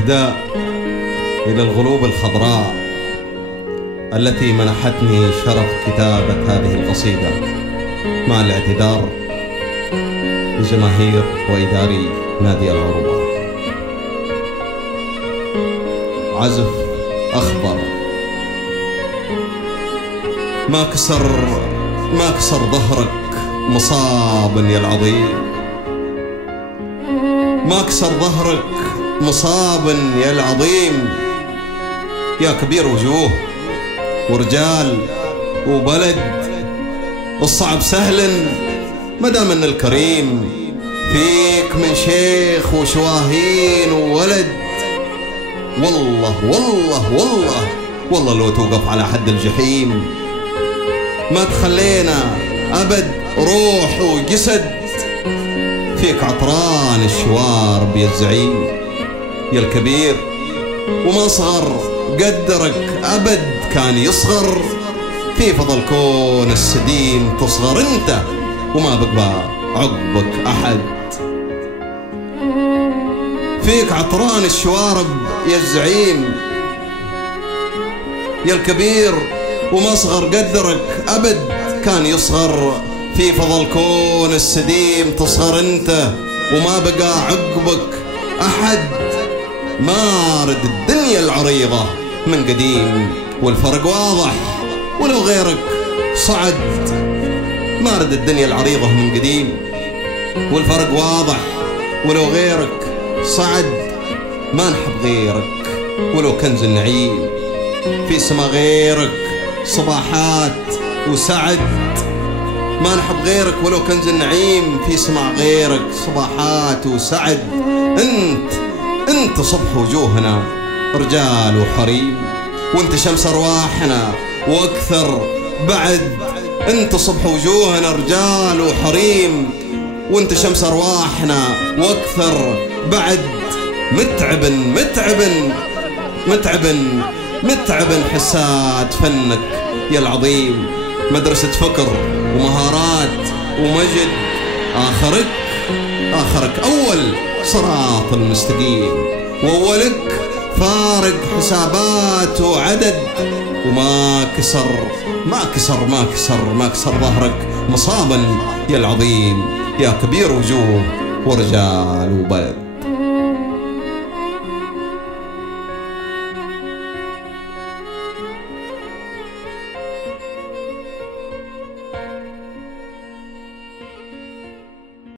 إهداء إلى القلوب الخضراء التي منحتني شرف كتابة هذه القصيدة، مع الاعتذار لجماهير وإداري نادي العروبة. عزف أخضر ما كسر ظهرك مصاب يا العظيم، ما كسر ظهرك مصاب يا العظيم، يا كبير وجوه ورجال وبلد. الصعب سهل مدام ان الكريم فيك من شيخ وشواهين وولد. والله والله والله والله لو توقف على حد الجحيم ما تخلينا أبد روح وجسد. فيك عطران الشوارب يا الزعيم، يا الكبير وما صغر قدرك أبد كان يصغر. في فضل كون السديم تصغر انت وما بقى عقبك أحد. فيك عطران الشوارب يا الزعيم، يا الكبير وما صغر قدرك أبد كان يصغر. في فضل كون السديم تصغر انت وما بقى عقبك أحد. مارد الدنيا العريضة من قديم والفرق واضح ولو غيرك صعد. مارد الدنيا العريضة من قديم والفرق واضح ولو غيرك صعد. ما نحب غيرك ولو كنز النعيم، في سما غيرك صباحات وسعد. ما نحب غيرك ولو كنز النعيم، في سما غيرك صباحات وسعد. انت صبح وجوهنا رجال وحريم، وانت شمس ارواحنا واكثر بعد. انت صبح وجوهنا رجال وحريم، وانت شمس ارواحنا واكثر بعد. متعب حسات فنك يا العظيم، مدرسة فكر ومهارات ومجد. آخرك أول صراط المستقيم، وأولك فارق حسابات وعدد. وما كسر ظهرك مصابا يا العظيم، يا كبير وجوه ورجال وبلد.